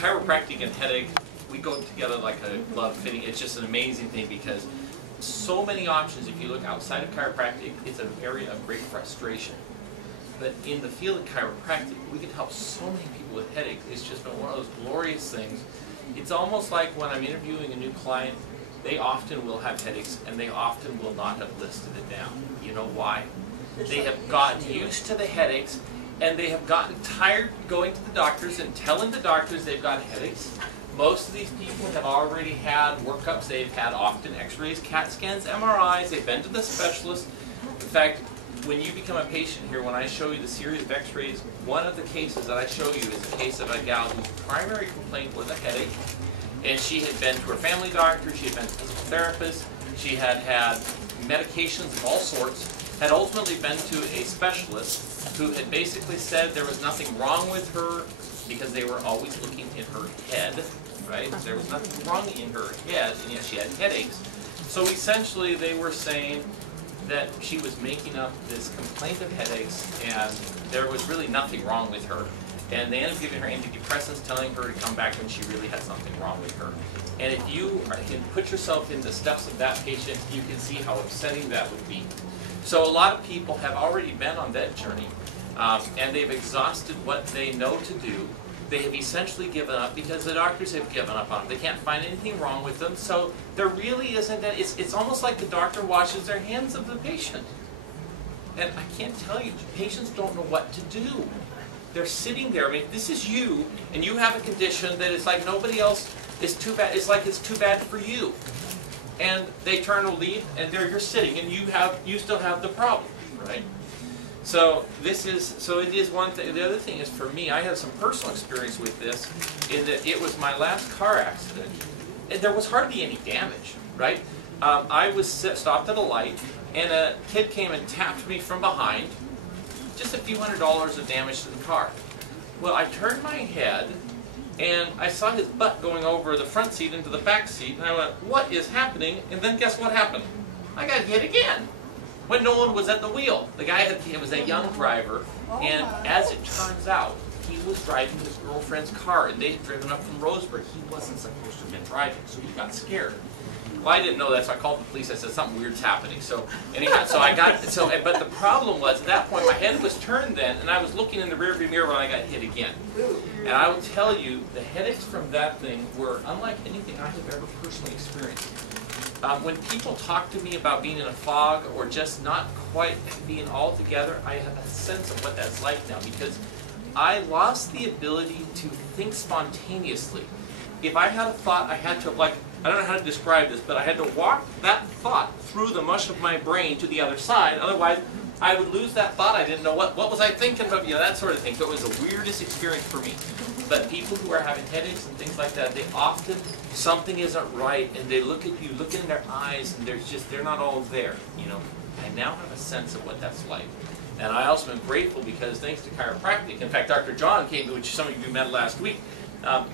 chiropractic and headache, we go together like a glove fitting. It's just an amazing thing because so many options. If you look outside of chiropractic, it's an area of great frustration. But in the field of chiropractic, we can help so many people with headaches. It's just been one of those glorious things. It's almost like when I'm interviewing a new client, they often will have headaches and they often will not have listed it down. You know why? They have gotten used to the headaches and they have gotten tired going to the doctors and telling the doctors they've got headaches. Most of these people have already had workups. They've had often x-rays, CAT scans, MRIs. They've been to the specialist. In fact, when you become a patient here, when I show you the series of x-rays, one of the cases that I show you is a case of a gal whose primary complaint was a headache. And she had been to her family doctor, she had been to a physical therapist, she had had medications of all sorts, had ultimately been to a specialist who had basically said there was nothing wrong with her because they were always looking in her head, right? There was nothing wrong in her head, and yet she had headaches. So essentially they were saying that she was making up this complaint of headaches and there was really nothing wrong with her. And they ended up giving her antidepressants, telling her to come back when she really had something wrong with her. And if you can put yourself in the steps of that patient, you can see how upsetting that would be. So a lot of people have already been on that journey, and they've exhausted what they know to do. They have essentially given up because the doctors have given up on them. They can't find anything wrong with them. So there really isn't that. It's almost like the doctor washes their hands of the patient. And I can't tell you, patients don't know what to do. They're sitting there. I mean, this is you, and you have a condition that is like nobody else is too bad. It's like it's too bad for you. And they turn to leave, and there you're sitting, and you still have the problem, right? So it is one thing. The other thing is for me, I have some personal experience with this, in that it was my last car accident, and there was hardly any damage, right? I was stopped at a light, and a kid came and tapped me from behind. Just a few $100s of damage to the car. Well, I turned my head and I saw his butt going over the front seat into the back seat, and I went, what is happening? And then guess what happened? I got hit again when no one was at the wheel. The guy was a young driver, and as it turns out, he was driving his girlfriend's car, and they had driven up from Roseburg. He wasn't supposed to have been driving, so he got scared. Well, I didn't know that, so I called the police. I said something weird's happening. So anyway, but the problem was at that point my head was turned then, and I was looking in the rearview mirror when I got hit again. And I will tell you, the headaches from that thing were unlike anything I have ever personally experienced. When people talk to me about being in a fog or just not quite being all together, I have a sense of what that's like now because I lost the ability to think spontaneously. If I had a thought, I had to I don't know how to describe this, but I had to walk that thought through the mush of my brain to the other side. Otherwise, I would lose that thought. I didn't know what was I thinking about, that sort of thing. So it was the weirdest experience for me. But people who are having headaches and things like that, they often, something isn't right, and they look at you, look in their eyes, and they're not all there, I now have a sense of what that's like. And I also am grateful because thanks to chiropractic, in fact, Dr. John came, which some of you met last week,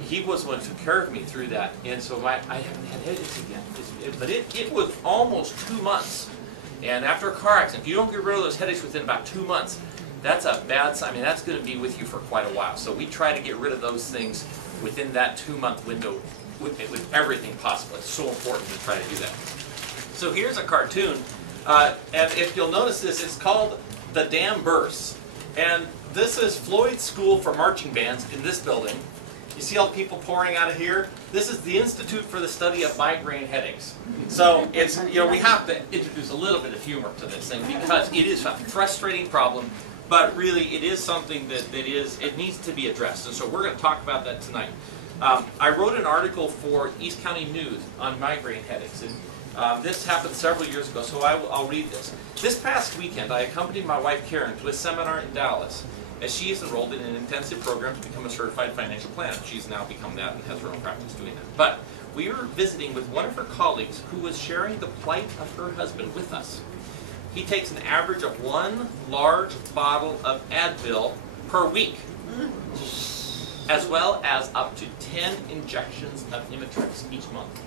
he was the one who took care of me through that, and so I haven't had headaches again. But it was almost 2 months, and after a car accident, if you don't get rid of those headaches within about 2 months, that's a bad sign. I mean, that's going to be with you for quite a while. So we try to get rid of those things within that 2-month window with everything possible. It's so important to try to do that. So here's a cartoon, and if you'll notice this, it's called The Damn Bursts, and this is Floyd's School for Marching Bands in this building. You see all the people pouring out of here? This is the Institute for the Study of Migraine Headaches. So it's, we have to introduce a little bit of humor to this thing because it is a frustrating problem, but really it is something it needs to be addressed. And so we're going to talk about that tonight. I wrote an article for East County News on migraine headaches, and this happened several years ago, so I'll read this. This past weekend, I accompanied my wife Karen to a seminar in Dallas, as she is enrolled in an intensive program to become a certified financial planner. She's now become that and has her own practice doing that. But we were visiting with one of her colleagues who was sharing the plight of her husband with us. He takes an average of 1 large bottle of Advil per week, as well as up to 10 injections of Imitrex each month.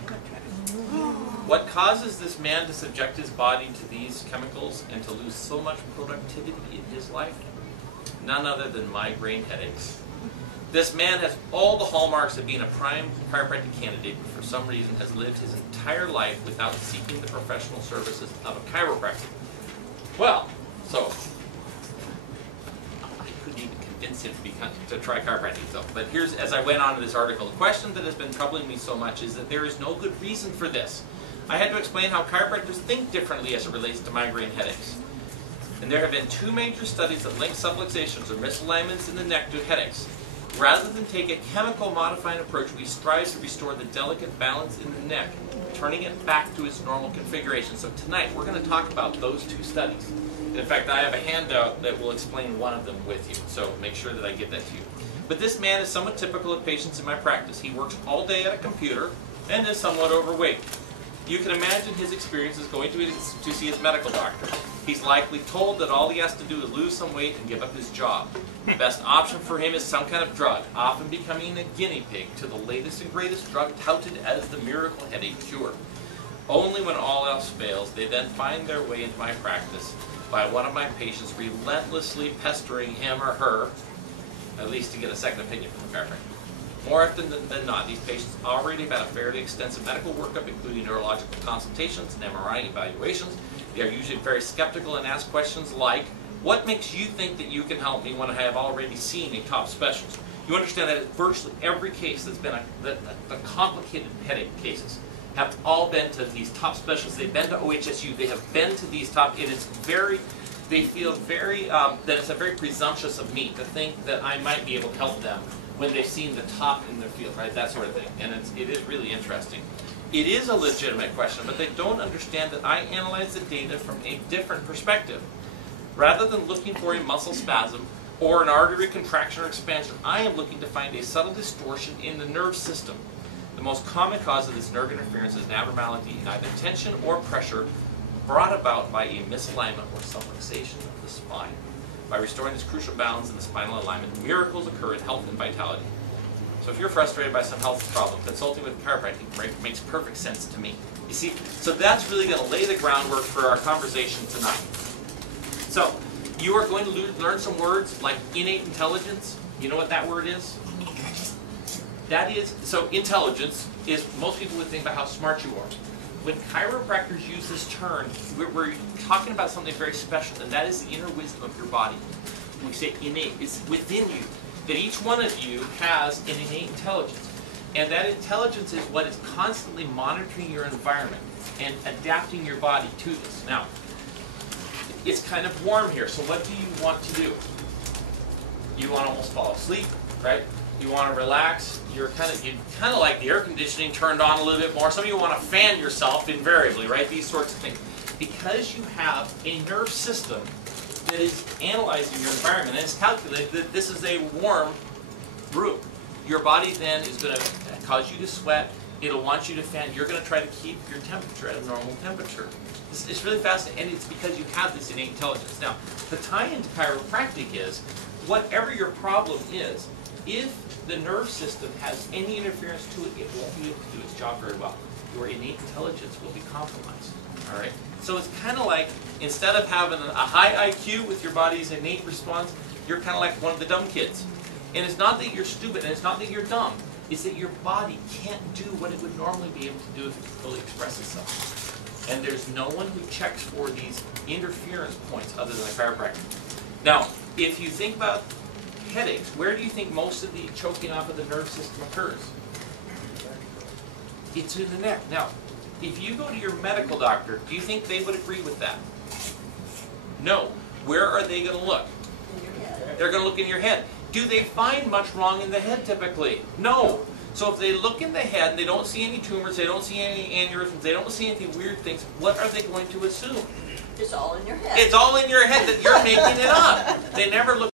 What causes this man to subject his body to these chemicals and to lose so much productivity in his life? None other than migraine headaches. This man has all the hallmarks of being a prime chiropractic candidate, but for some reason has lived his entire life without seeking the professional services of a chiropractor. Well, so I couldn't even convince him to try chiropractic. So, but here's, as I went on in this article, the question that has been troubling me so much is that there is no good reason for this. I had to explain how chiropractors think differently as it relates to migraine headaches. And there have been 2 major studies that link subluxations or misalignments in the neck to headaches. Rather than take a chemical modifying approach, we strive to restore the delicate balance in the neck, turning it back to its normal configuration. So tonight we're going to talk about those 2 studies. In fact, I have a handout that will explain one of them with you, so make sure that I get that to you. But this man is somewhat typical of patients in my practice. He works all day at a computer and is somewhat overweight. You can imagine his experiences going to see his medical doctor. He's likely told that all he has to do is lose some weight and give up his job. The best option for him is some kind of drug, often becoming a guinea pig to the latest and greatest drug touted as the miracle headache cure. Only when all else fails, they then find their way into my practice by one of my patients relentlessly pestering him or her, at least to get a second opinion from the chiropractor. More often than not, these patients already have had a fairly extensive medical workup, including neurological consultations and MRI evaluations. They are usually very skeptical and ask questions like, what makes you think that you can help me when I have already seen a top specialist? You understand that virtually every case that's been the complicated headache cases have all been to these top specialists. They've been to OHSU. They have been to these top, and it's very, they feel very, that it's a very presumptuous of me to think that I might be able to help them when they've seen the top in their field, right? That sort of thing. And it is really interesting. It is a legitimate question, but they don't understand that I analyze the data from a different perspective. Rather than looking for a muscle spasm or an artery contraction or expansion, I am looking to find a subtle distortion in the nerve system. The most common cause of this nerve interference is an abnormality in either tension or pressure brought about by a misalignment or subluxation of the spine. By restoring this crucial balance in the spinal alignment, miracles occur in health and vitality. So if you're frustrated by some health problem, consulting with chiropractic makes perfect sense to me. You see, so that's really going to lay the groundwork for our conversation tonight. So, you are going to learn some words like innate intelligence. You know what that word is? That is, so intelligence is, most people would think about how smart you are. When chiropractors use this term, we're talking about something very special, and that is the inner wisdom of your body. When we say innate, it's within you. That each one of you has an innate intelligence. And that intelligence is what is constantly monitoring your environment and adapting your body to this. Now, it's kind of warm here, so what do you want to do? You want to almost fall asleep, right? You want to relax. You kind of like the air conditioning turned on a little bit more. Some of you want to fan yourself invariably, right? These sorts of things. Because you have a nerve system that is analyzing your environment and it's calculated that this is a warm room. Your body then is going to cause you to sweat. It'll want you to fan. You're going to try to keep your temperature at a normal temperature. It's really fascinating, and it's because you have this innate intelligence. Now, the tie-in to chiropractic is, whatever your problem is, if the nerve system has any interference to it, it won't be able to do its job very well. Your innate intelligence will be compromised. All right? So it's kind of like, instead of having a high IQ with your body's innate response, you're kind of like one of the dumb kids. And it's not that you're stupid, and it's not that you're dumb. It's that your body can't do what it would normally be able to do if it could fully express itself. And there's no one who checks for these interference points other than a chiropractor. Now, if you think about headaches, where do you think most of the choking off of the nerve system occurs? It's in the neck. Now, if you go to your medical doctor, do you think they would agree with that? No. Where are they going to look? In your head. They're going to look in your head. Do they find much wrong in the head typically? No. So if they look in the head and they don't see any tumors, they don't see any aneurysms, they don't see any weird things, what are they going to assume? It's all in your head. It's all in your head, that you're making it up. They never look